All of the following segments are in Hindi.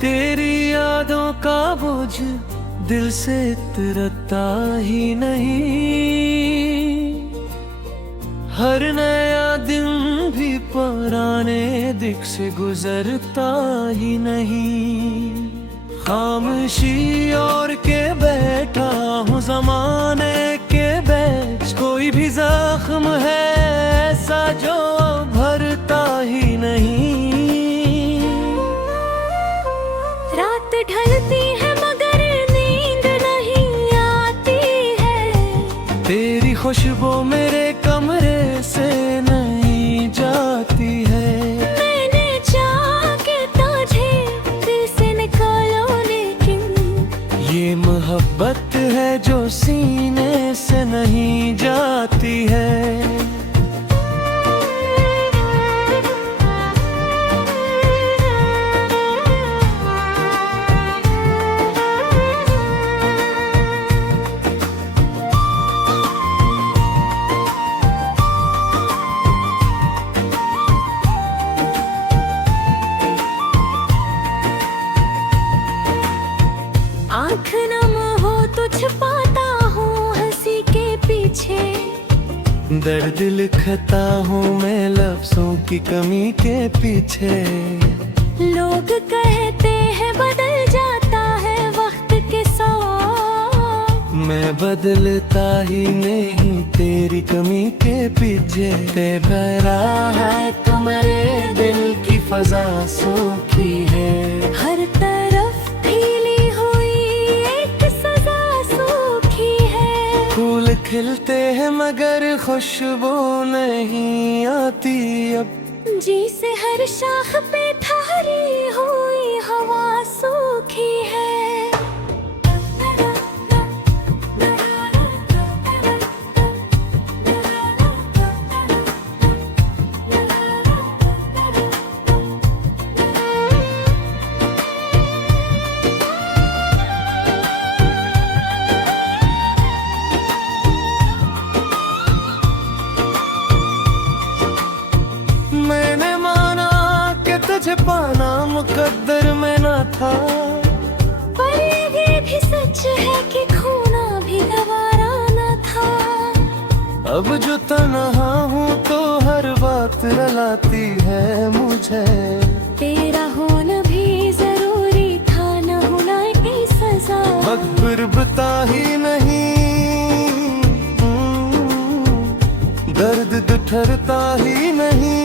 तेरी यादों का बोझ दिल से उतरता ही नहीं। हर नया दिन भी पुराने दिख से गुजरता ही नहीं। खामोशी और के बैठा हूँ ज़माने के बीच, कोई भी जख्म है ऐसा जो भरता ही नहीं। रात ढलती है मगर नींद नहीं आती है। तेरी खुशबू मेरे कमरे से नहीं जाती है। मैंने चाहा कि तुझे दिल से निकालो, लेकिन ये मोहब्बत है जो सीने से नहीं जाती है। आँख नम हो तो छुपाता हूँ हंसी के पीछे। दर्द लिखता हूँ मैं लफ्जों की कमी के पीछे। लोग कहते हैं बदल जाता है वक्त के साथ, मैं बदलता ही नहीं तेरी कमी के पीछे। बेबरा है तुम्हारे दिल की फजा सूखी है। हर तरफ फैली हुई एक सजा सूखी है। फूल खिलते हैं मगर खुशबू नहीं आती अब। जी से हर शाख पे ठहरी हुई हवा सूखी है। मैंने माना कि तुझे पाना मुकद्दर में ना था, पर ये भी सच है कि खोना भी गवारा न था। अब जो तन्हा हूँ तो हर बात रुलाती है मुझे। तेरा होना भी जरूरी था, न होना की सजा। वक्त बिरबता ही नहीं, दर्द दुठरता ही नहीं।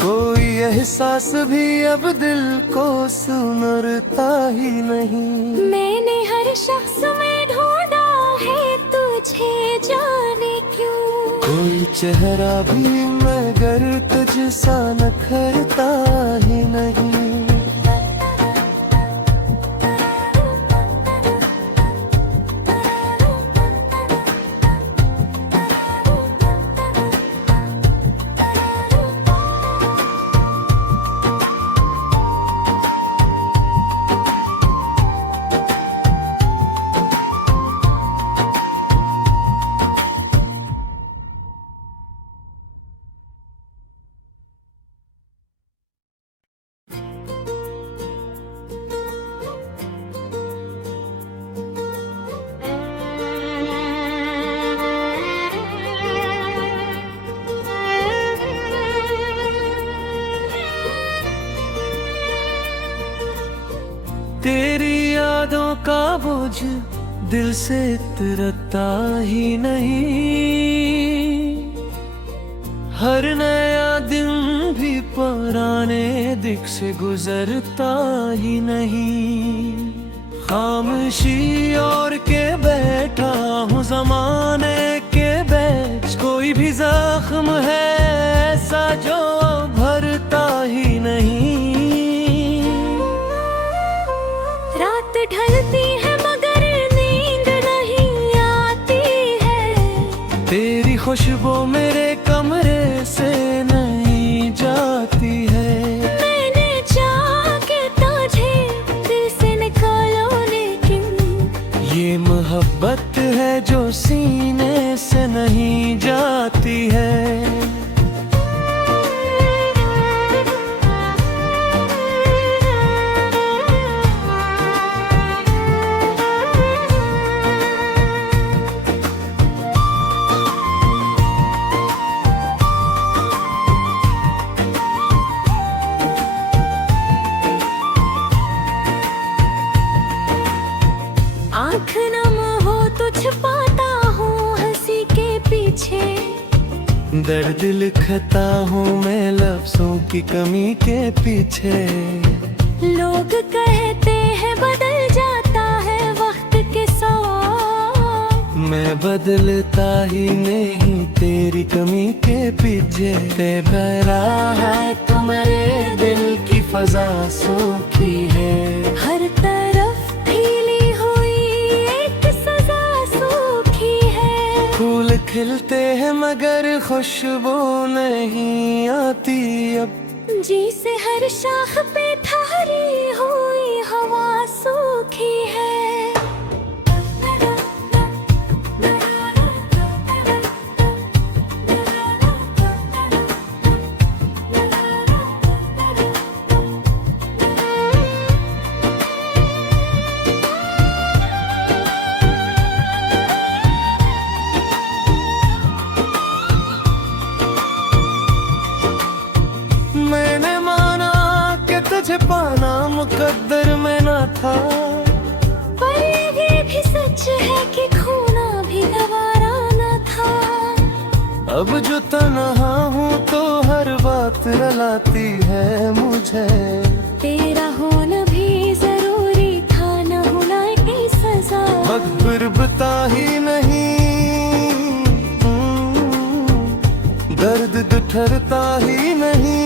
कोई एहसास भी अब दिल को सुनरता ही नहीं। मैंने हर शख्स में ढूंढा है तुझे, जाने क्यों। कोई चेहरा भी मगर तुझसा नखरता ही नहीं। तेरी यादों का बोझ दिल से उतरता ही नहीं। हर नया दिन भी पुराने दिख से गुजरता ही नहीं। खामोशी और के बैठा हूँ ज़माने के बीच, कोई भी जख्म है ऐसा जो भरता ही नहीं। रात ढलती है मगर नींद नहीं आती है। तेरी खुशबू मेरे कमरे से नहीं जाती है। मैंने चाहा कि तुझे दिल से निकालो, लेकिन ये मोहब्बत है जो सीने से नहीं जाती है। दर्द लिखता हूँ मैं लफ्जों की कमी के पीछे। लोग कहते हैं बदल जाता है वक्त के साथ, मैं बदलता ही नहीं तेरी कमी के पीछे। बेबरा है तुम्हारे दिल की फजा सूखी है, हर तरफ फैली हुई एक सजा सूखी है। फूल खिलते हैं मगर खुशबू नहीं आती अब, जी से हर शाख पे ठहरी हुई हवा सूखी है। मैंने माना कि तुझे पाना मुकद्दर में ना था, पर ये भी सच है कि खोना भी गवारा न था। अब जो तन्हा हूँ तो हर बात रुलाती है मुझे, तेरा होना भी जरूरी था, न होना की सजा। वक्त बिरबता ही नहीं, दर्द दुठरता ही नहीं,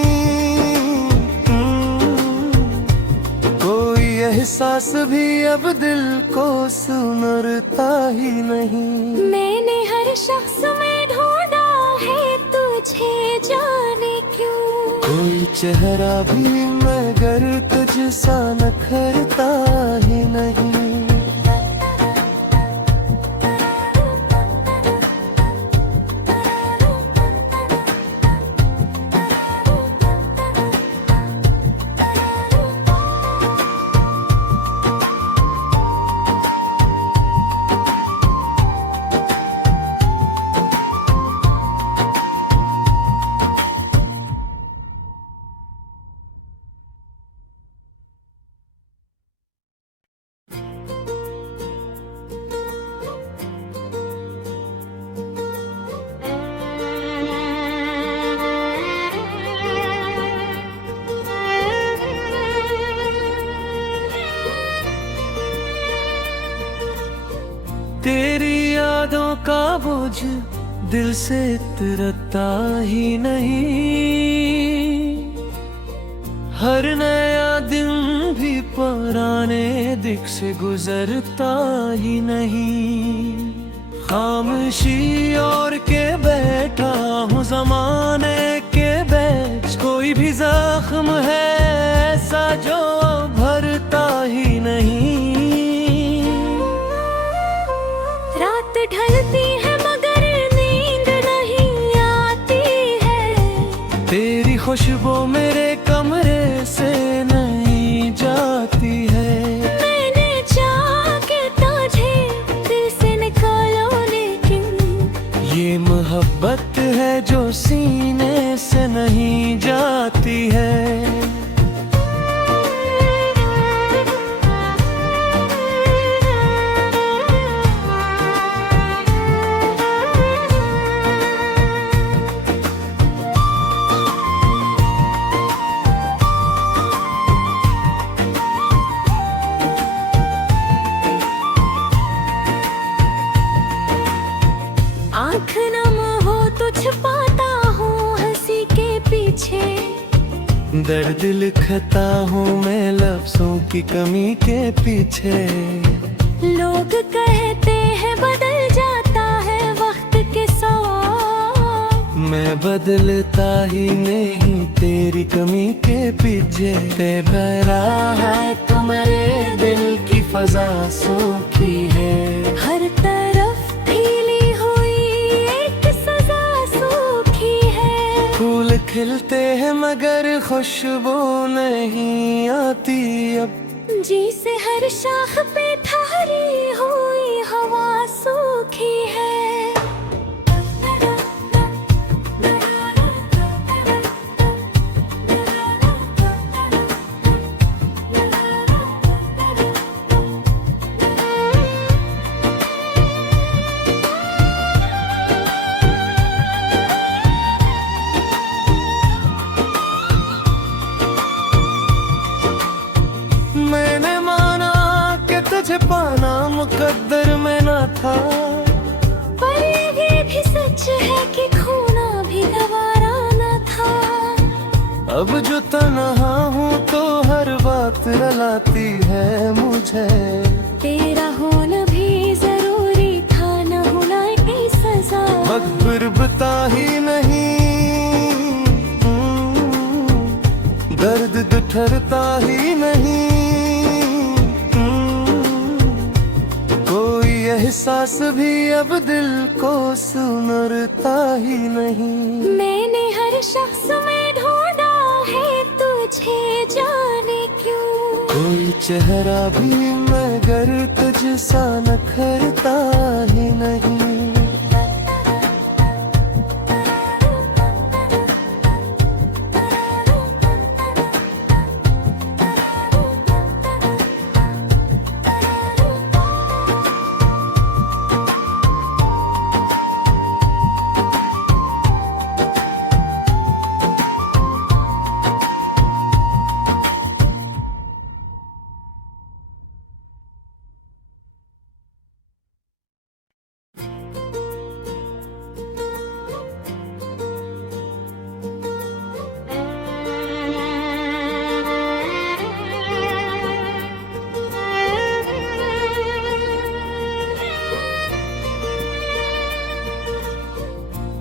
कोई एहसास भी अब दिल को सुनरता ही नहीं। मैंने हर शख्स में ढूंढा है तुझे, जाने क्यों कोई चेहरा भी मगर तुझसा नखरता ही नहीं। तेरी यादों का बोझ दिल से उतरता ही नहीं, हर नया दिन भी पुराने दिख से गुजरता ही नहीं। खामोशी और के बैठा हूँ जमाने के बीच, कोई भी जख्म है ऐसा जो भरता ही नहीं। रात ढलती है मगर नींद नहीं आती है, तेरी खुशबू मेरे कमरे से नहीं जाती है। मैंने चाहा कि तुझे दिल से निकालो, लेकिन ये मोहब्बत है जो सीने से नहीं जाती है। आँख नम हो तो छुपाता हूँ हंसी के पीछे, दर्द लिखता हूँ मैं लफ्जों की कमी के पीछे। लोग कहते हैं बदल जाता है वक्त के साथ, मैं बदलता ही नहीं तेरी कमी के पीछे। बेबरा है तुम्हारे दिल की फजा सूखी है, हर तरफ फैली हुई एक सजा सूखी है। फूल खिलते हैं मगर खुशबू नहीं आती अब, जी से हर शाख पे ठहरी हुई हवा सूखी है। पाना मुकद्दर में ना था। पर ये भी सच है कि खोना भी गवारा न था। अब जो तन्हा हूँ तो हर बात रुलाती है मुझे। तेरा होना भी जरूरी था, न होना की सजा। वक्त बिरबता ही नहीं, दर्द दुठरता ही नहीं, कोई एहसास भी अब दिल को सुनरता ही नहीं। मैंने हर शख्स में ढूंढा है तुझे, जाने क्यों। कोई चेहरा भी मगर तुझसा नखरता ही नहीं।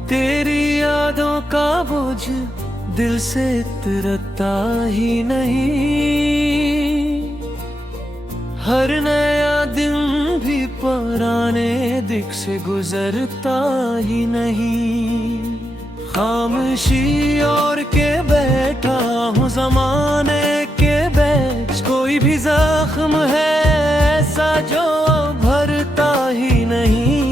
तेरी यादों का बोझ दिल से उतरता ही नहीं। हर नया दिन भी पुराने दिख से गुजरता ही नहीं। खामोशी और के बैठा हूँ जमाने के बीच, कोई भी जख्म है ऐसा जो भरता ही नहीं।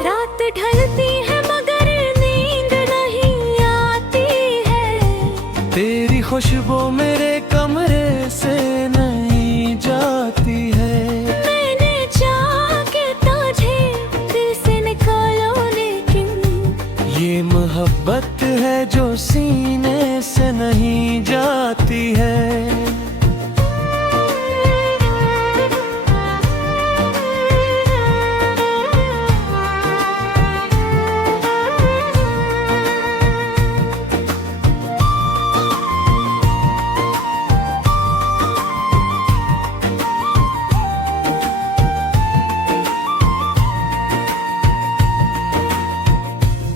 रात ढलती है मगर नींद नहीं आती है। तेरी खुशबू मेरे कमरे से नहीं जाती है। मैंने चाहा कि तुझे दिल से निकालो, लेकिन ये मोहब्बत है जो सीने से नहीं जाती है।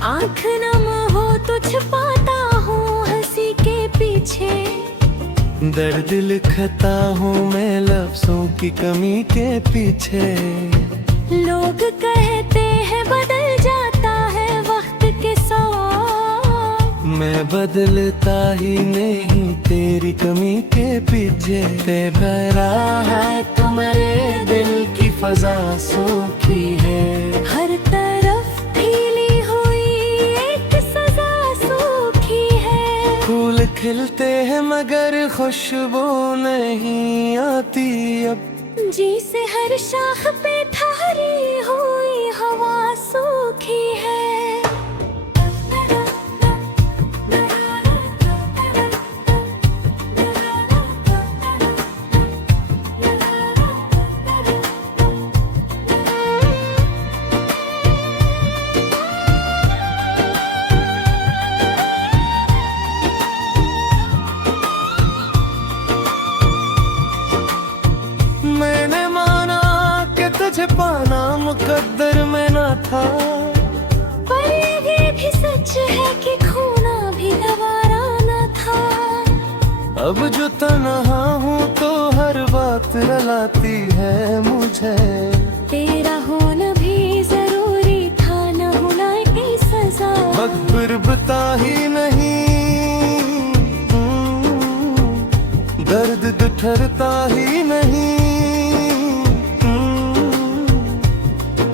आँख नम हो तो छुपाता हूँ हंसी के पीछे। दर्द लिखता हूँ मैं लफ्जों की कमी के पीछे। लोग कहते हैं बदल जाता है वक्त के साथ, मैं बदलता ही नहीं तेरी कमी के पीछे। बेबरा है तुम्हारे दिल की फजा सूखी है। हर तरफ फैली हुई एक सजा सूखी है। फूल खिलते हैं मगर खुशबू नहीं आती अब। जी से हर शाख पे ठहरी हुई हवा सूखी है। मैंने माना कि तुझे पाना मुकद्दर में ना था। पर ये भी सच है कि खोना भी गवारा न था। अब जो तन्हा हूँ तो हर बात रुलाती है मुझे। तेरा होना भी जरूरी था, न होना की सजा। वक्त बिरबता ही नहीं, दर्द दुठरता ही नहीं,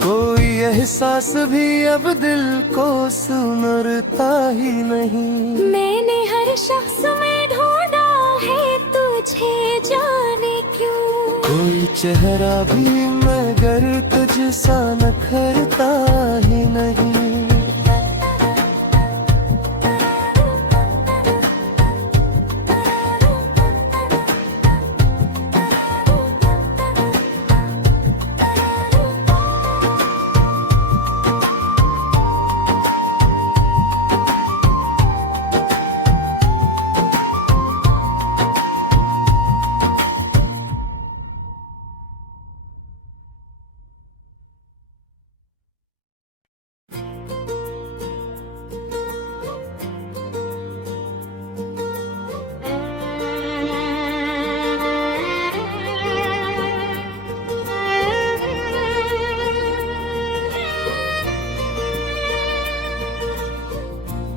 कोई एहसास भी अब दिल को सुनरता ही नहीं। मैंने हर शख्स में ढूंढा है तुझे, जाने क्यों। कोई चेहरा भी मगर तुझसा नखरता ही नहीं।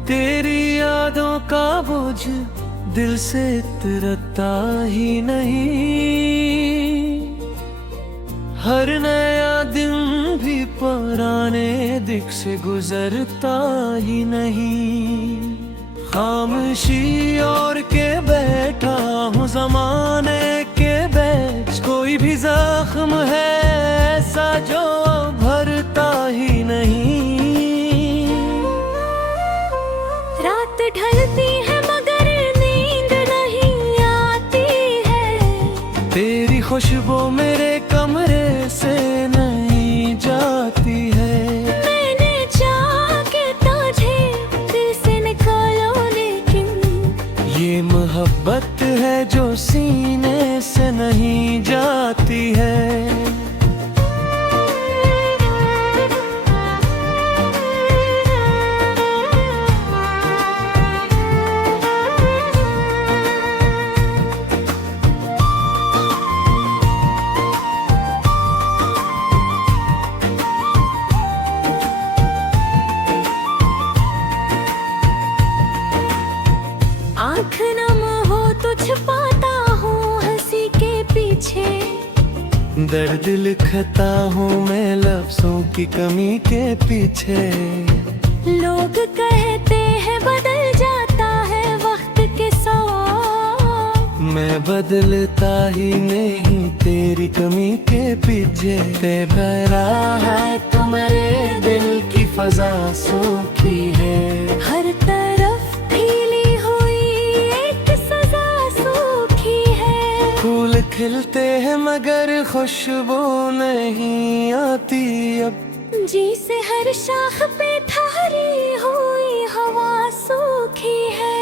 तेरी यादों का बोझ दिल से उतरता ही नहीं। हर नया दिन भी पुराने दिख से गुजरता ही नहीं। खामोशी और के बैठा हूँ ज़माने के बीच, कोई भी जख्म है ऐसा जो भरता ही नहीं। रात ढलती है मगर नींद नहीं आती है। तेरी खुशबू मेरे कमरे से नहीं जाती है। मैंने चाह के तुझे दिल से निकालो लेकिन ये मोहब्बत है जो सीने से नहीं जाती है। आँख नम हो तो छुपाता हूँ हंसी के पीछे। दर्द लिखता हूँ मैं लफ्जों की कमी के पीछे। लोग कहते हैं बदल जाता है वक्त के साथ, मैं बदलता ही नहीं तेरी कमी के पीछे। बेबरा है तुम्हारे दिल की फजा सूखी है। हर तरफ फैली हुई एक सजा सूखी है। फूल खिलते हैं मगर खुशबू नहीं आती अब। जी से हर शाख पे ठहरी हुई हवा सूखी है।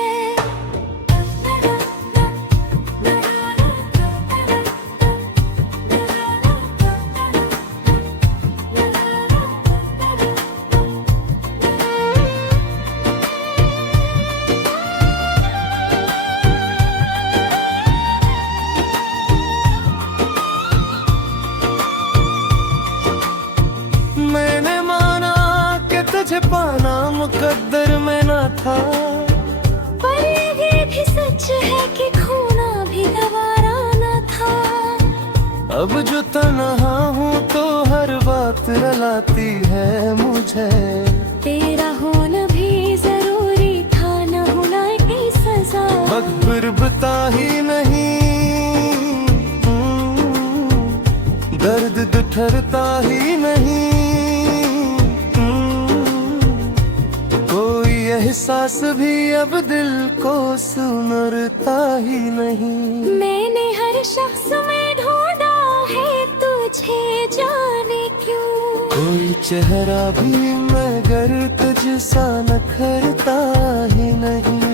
मैंने माना कि तुझे पाना मुकद्दर में ना था, पर ये भी सच है कि खोना भी गवारा न था। अब जो तन्हा हूँ तो हर बात रुलाती है मुझे। तेरा होना भी जरूरी था, न होना की सजा। मकबर बता ही नहीं, दर्द ठहरता ही नहीं। कोई एहसास भी अब दिल को सुनरता ही नहीं। मैंने हर शख्स में ढूंढा है तुझे, जाने क्यों कोई चेहरा भी मगर तुझसा नखरता ही नहीं।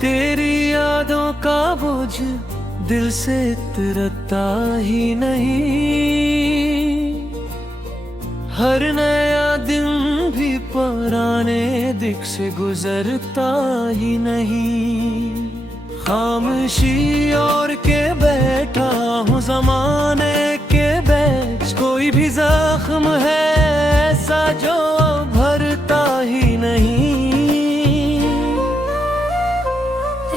तेरी यादों का बोझ दिल से उतरता ही नहीं। हर नया दिन भी पुराने दिख से गुजरता ही नहीं। खामोशी और के बैठा हूँ ज़माने के बीच, कोई भी जख्म है ऐसा जो भरता ही नहीं।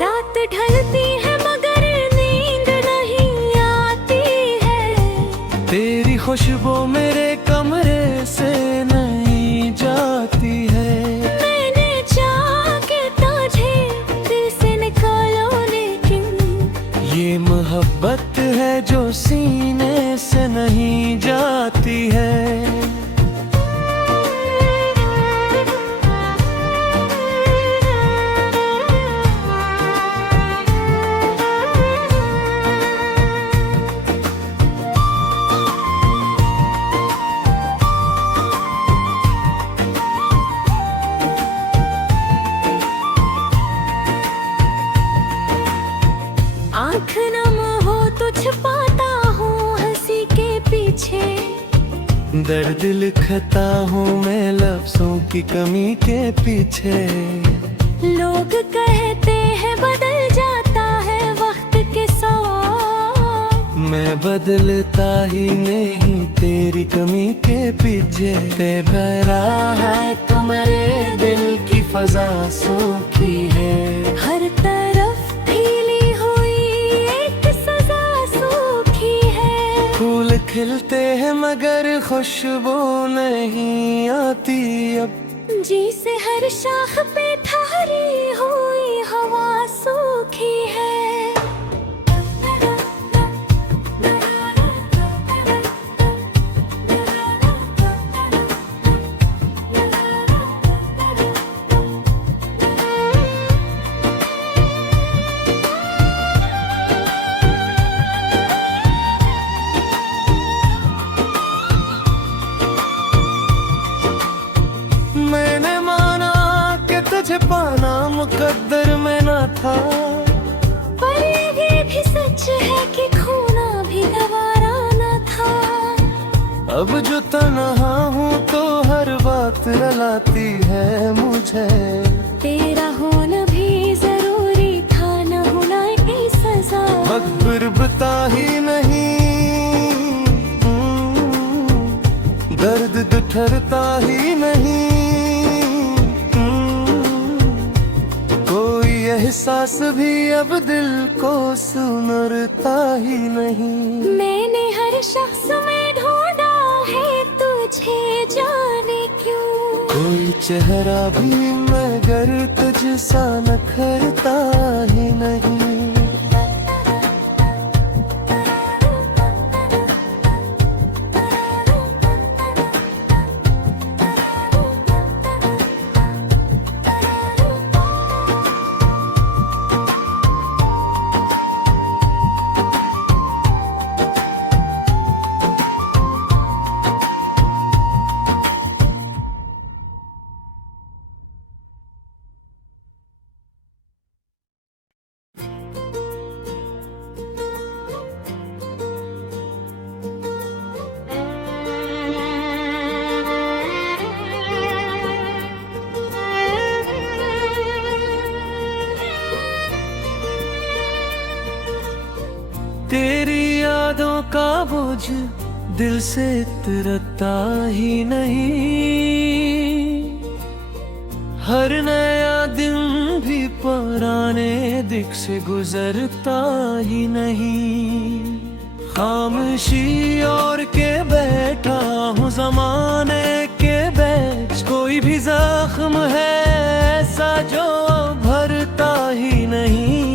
रात ढलती है मगर नींद नहीं आती है। तेरी खुशबू मेरे कमरे से नहीं जाती है। मैंने चाह के तुझे दिल से निकालो लेकिन ये मोहब्बत है जो सीने से नहीं जाती है। दर्द लिखता हूँ मैं लफ्जों की कमी के पीछे। लोग कहते हैं बदल जाता है वक्त के साथ, मैं बदलता ही नहीं तेरी कमी के पीछे। बेबरा है तुम्हारे दिल की फजा सूखी है, हर तरफ फैली हुई एक सजा सूखी है। फूल खिलते हैं मगर खुशबू नहीं आती अब, जी से हर शाख पे ठहरी हुई हवा सूखी है। मैंने माना कि तुझे पाना मुकद्दर में ना था, पर ये भी सच है कि खोना भी गवारा न था। अब जो तन्हा हूँ तो हर बात रुलाती है मुझे, तेरा होना भी जरूरी था, न होना की सजा। वक्त बिरबता ही नहीं, दर्द दुठरता ही नहीं, कोई एहसास भी अब दिल को सुनरता ही नहीं। मैंने हर शख्स में ढूंढा है तुझे, जाने क्यों। कोई चेहरा भी मगर तुझसा नखरता ही नहीं। तेरी यादों का बोझ दिल से उतरता ही नहीं, हर नया दिन भी पुराने दिख से गुजरता ही नहीं। खामोशी और के बैठा हूँ जमाने के बीच, कोई भी जख्म है ऐसा जो भरता ही नहीं।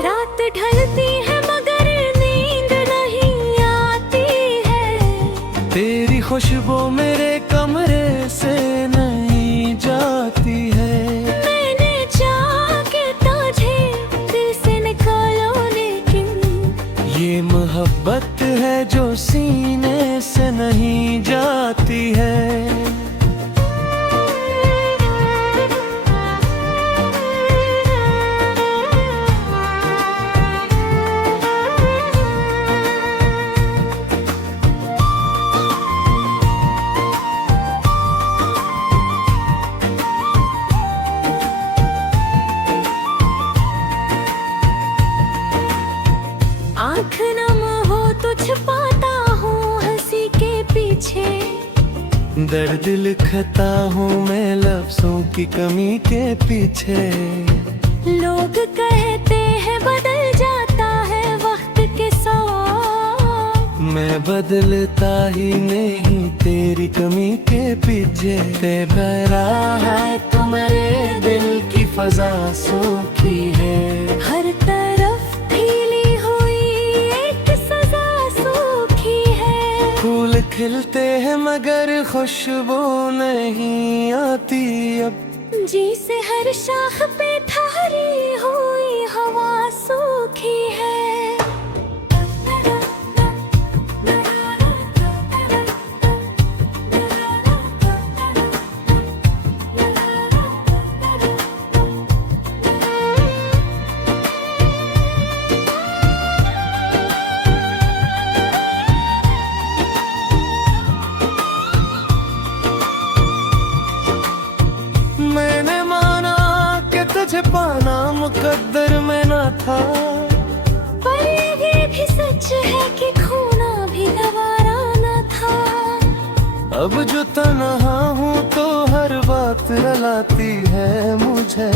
रात ढलती है मगर नींद नहीं आती है, तेरी खुशबू मेरे कमरे से नहीं जाती है। मैंने चाहा कि तुझे दिल से निकालो, लेकिन ये मोहब्बत है जो सीने से नहीं जाती है। आँख नम हो तो छुपाता हूँ हंसी के पीछे। दर्द लिखता हूँ मैं लफ्जों की कमी के पीछे। लोग कहते हैं बदल जाता है वक्त के साथ, मैं बदलता ही नहीं तेरी कमी के पीछे। बेबरा है तुम्हारे दिल की फजा सूखी है, हर तरफ फैली हुई एक सजा सूखी है। फूल खिलते हैं मगर खुशबू नहीं आती अब, जी से हर शाख पे ठहरी हुई हवा सूखी है। पाना मुकद्दर में ना था। पर ये भी सच है कि खोना भी गवारा न था। अब जो तन्हा हूँ तो हर बात रुलाती है मुझे।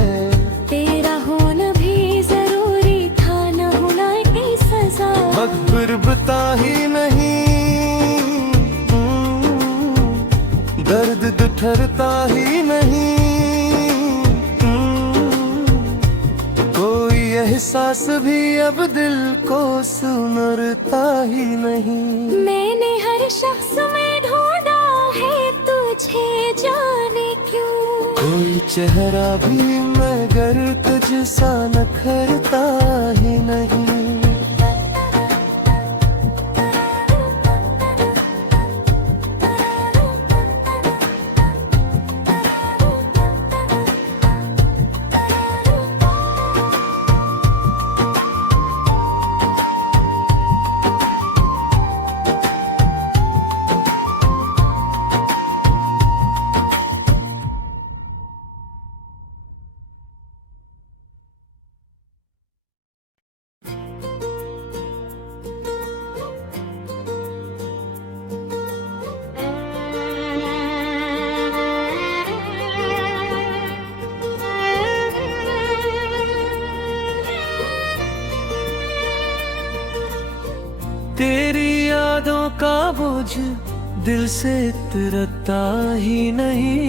तेरा होना भी जरूरी था, न होना की सजा। वक्त फिर बता ही नहीं, दर्द तो ठहरता ही नहीं। कोई एहसास भी अब दिल को सुनता ही नहीं। मैंने हर शख्स में ढूंढा है तुझे, जाने क्यों। कोई चेहरा भी मगर तुझसा नखरता ही नहीं। तेरी यादों का बोझ दिल से उतरता ही नहीं।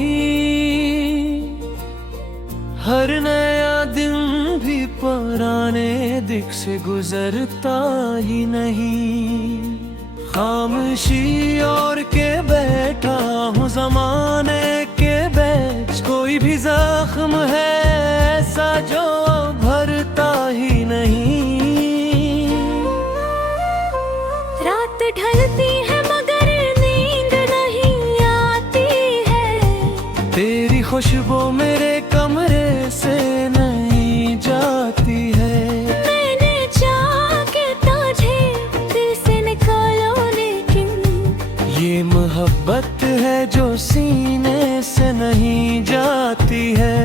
हर नया दिन भी पुराने दिख से गुजरता ही नहीं। खामोशी और के बैठा हूँ जमाने के बीच। कोई भी जख्म है ऐसा जो भरता ही नहीं। रात ढलती है मगर नींद नहीं आती है। तेरी खुशबू मेरे कमरे से नहीं जाती है। मैंने चाहा कि तुझे दिल से निकालो, लेकिन ये मोहब्बत है जो सीने से नहीं जाती है।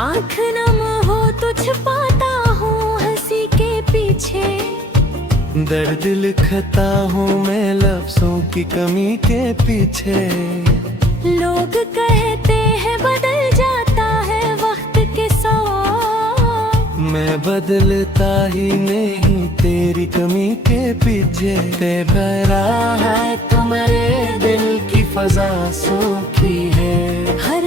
आँख नम हो तो छुपाता हूँ हंसी के पीछे। दर्द लिखता हूँ मैं लफ्जों की कमी के पीछे। लोग कहते हैं बदल जाता है वक्त के साथ। मैं बदलता ही नहीं तेरी कमी के पीछे। बेबरा है तुम्हारे दिल की फजा सूखी है। हर